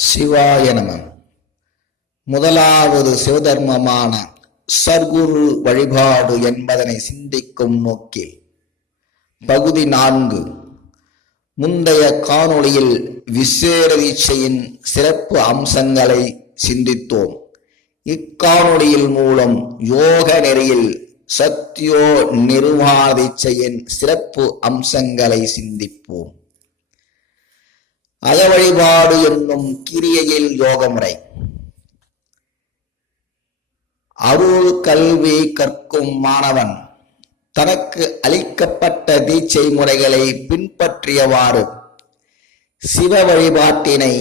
சிவாய நம. முதலாவது சிவதர்மமான சர்க்குரு வழிபாடு என்பதனை சிந்திக்கும் நோக்கில். பகுதி நான்கு. முந்தைய காணொளியில் விசேட தீட்சையின் சிறப்பு அம்சங்களை சிந்தித்தோம். இக்காணொளியில் மூலம் யோக நெறியில் சத்யோ நிர்வாண தீட்சையின் சிறப்பு அம்சங்களை சிந்திப்போம். அக வழிபாடு என்னும் கிரியையில் யோக முறை அருள் கல்வி கற்கும் மாணவன் தனக்கு அளிக்கப்பட்ட தீட்சை முறைகளை பின்பற்றியவாறு சிவ வழிபாட்டினை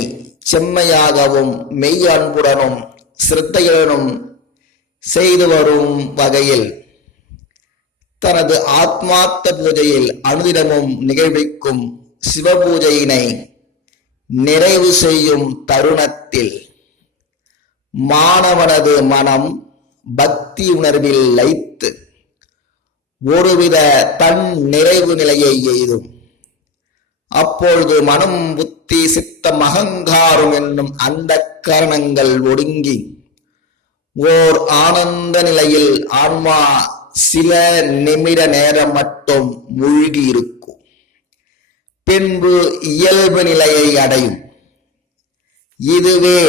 செம்மையாகவும் மெய் அன்புடனும் சிரத்தையுடனும் செய்து வரும் வகையில் தனது ஆத்மார்த்த பூஜையில் அனுதினமும் நிகழ்விக்கும் சிவபூஜையினை நிறைவு செய்யும் தருணத்தில் மாணவனது மனம் பக்தி உணர்வில் லைத்து ஒருவித தன் நிறைவு நிலையை எய்தும். அப்பொழுது மனம் புத்தி சித்தம் அகங்காரம் என்னும் அந்த கரணங்கள் ஒடுங்கி ஓர் ஆனந்த நிலையில் ஆன்மா சில நிமிட நேரம் மட்டும் மூழ்கி இருக்கும் பின்பு இயல்பு நிலையை அடையும். இதுவே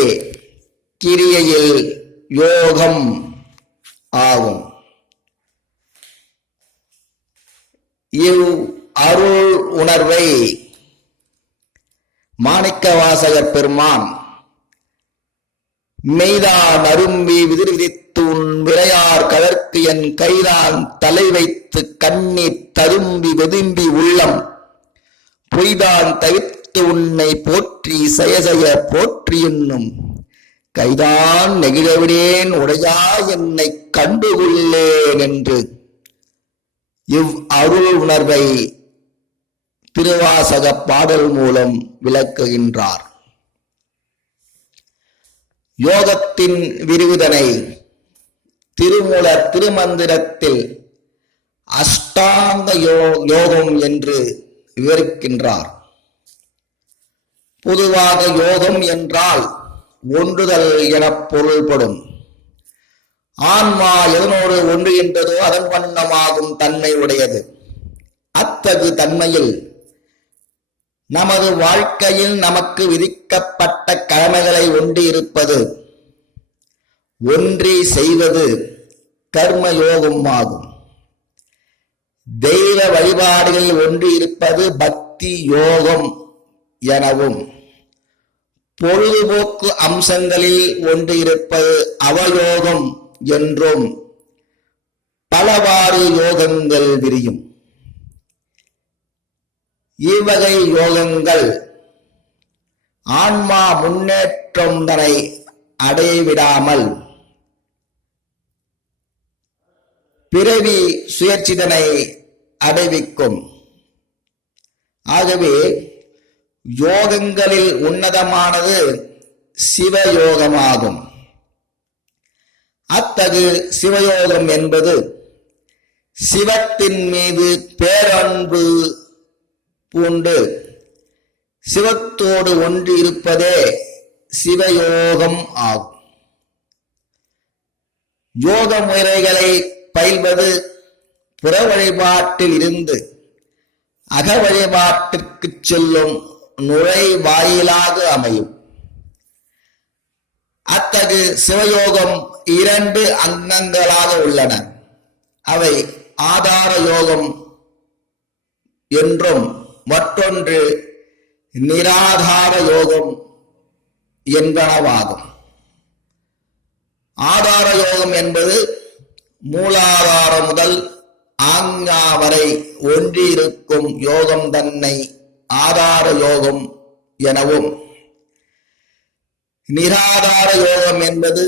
கிரியையில் யோகம் ஆகும். இவ் அருள் உணர்வை மாணிக்க வாசகர் பெருமான் மெய்தா நரும்பி விதிர் விதித்து உன் விரையார் கதற்கு என் கைதான் தலை வைத்து கண்ணீர் தரும்பி வெதும்பி உள்ளம் பொய்தான் தவிர்த்து உன்னை போற்றி சயசய போற்றி என்னும். கைதான் நெகிழவிடேன் உடையா என்னை கண்டுகொள்ளேன் என்று. இவ் அருள் உணர்வை திருவாசக பாடல் மூலம் விளக்குகின்றார். யோகத்தின் விரிவுதனை திருமூல திருமந்திரத்தில் அஷ்டாங்க யோ யோகம் என்று விவரிக்கின்றார் பொதுவாக யோகம் என்றால் ஒன்றுதல் என பொருள்படும். ஆன்மா எதனோடு ஒன்றுகின்றதோ அதன் வண்ணமாகும் தன்மை உடையது. அத்தகு தன்மையில் நமது வாழ்க்கையில் நமக்கு விதிக்கப்பட்ட கடமைகளை ஒன்றி இருப்பது ஒன்றி செய்வது கர்ம யோகம் ஆகும் தெய்வ வழிபாடுகளில் ஒன்று இருப்பது பக்தி யோகம் எனவும் பொழுதுபோக்கு அம்சங்களில் ஒன்று இருப்பது அவயோகம் என்றும் பலவாறு யோகங்கள் விரியும். இவ்வகை யோகங்கள் ஆன்மா முன்னேற்றம் தரை அடைவிடாமல் பிறவி சுயற்சிதனை அடைவிக்கும். ஆகவே யோகங்களில் உன்னதமானது சிவயோகமாகும். அத்தகு சிவயோகம் என்பது சிவத்தின் மீது பேரன்பு பூண்டு சிவத்தோடு ஒன்று இருப்பதே சிவயோகம் ஆகும். யோக முறைகளை பயில்வது புற வழிபாட்டில் இருந்து அக வழிபாட்டிற்கு செல்லும் நுழைவாயிலாக அமையும். அத்தகு சிவயோகம் இரண்டு அங்கங்களாக உள்ளன. அவை ஆதார யோகம் என்றும் மற்றொன்று நிராதார யோகம் என்பனவாகும் ஆதார யோகம் என்பது மூலாதாரம் முதல் ஆஞ்ஞா வரை ஒன்றியிருக்கும் யோகம் தன்னை ஆதார யோகம் எனவும். நிராதார யோகம் என்பது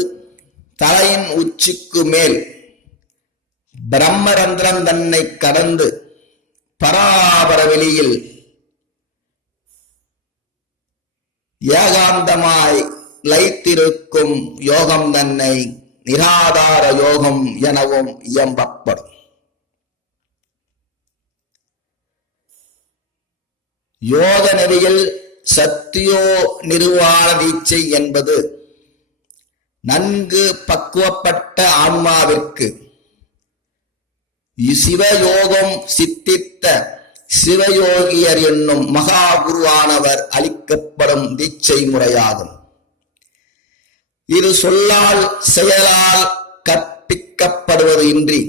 தலையின் உச்சிக்கு மேல் பிரம்மரந்திரம் தன்னை கடந்து பராபர வெளியில் ஏகாந்தமாய் லைத்திருக்கும் யோகம் தன்னை நிராதார யோகம் எனவும் இயம்பப்படும். யோக நெறியில் சத்தியோ நிர்வாண வீச்சை என்பது நன்கு பக்குவப்பட்ட ஆன்மாவிற்கு சிவயோகம் சித்தித்த சிவயோகியர் என்னும் மகா குருவானவர் அளிக்கப்படும் தீட்சை முறையாகும். இது சொல்லால் செயலால் கற்பிக்கப்படுவது இன்றி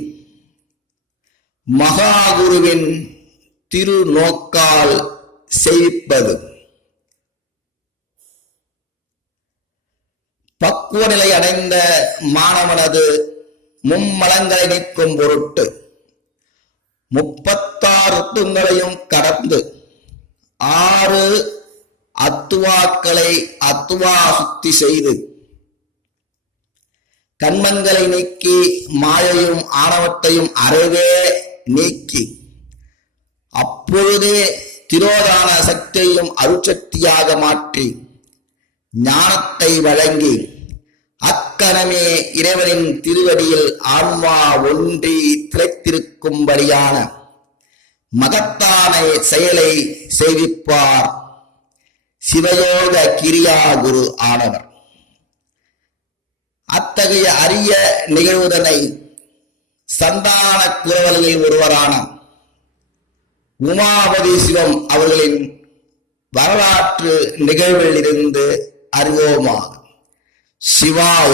மகாகுருவின் திருநோக்கால் செய்ப்பது பக்குவ நிலை அடைந்த மாணவனது மும்மலங்களை நீக்கும் பொருட்டு முப்பத்தாறு துங்களையும் கடந்து ஆறு அத்துவாக்களை அத்துவா சுத்தி செய்து கண்மங்களை நீக்கி மாயையும் ஆணவத்தையும் அறவே நீக்கி அப்பொழுதே திரோதான சக்தியையும் அருட்சக்தியாக மாற்றி ஞானத்தை வழங்கி அக்கணமே இறைவனின் திருவடியில் ஆன்மா ஒன்றி திளைத்திருக்கும்படியான மகத்தான செயலை செய்விப்பார் சிவயோக கிரியா குரு ஆனவர். அத்தகைய அரிய நிகழ்வுதனை சந்தான குரவல்களில் ஒருவரான உமாபதி சிவம் அவர்களின் வரலாற்று நிகழ்வில் இருந்து அறிவோமாக. சிவாய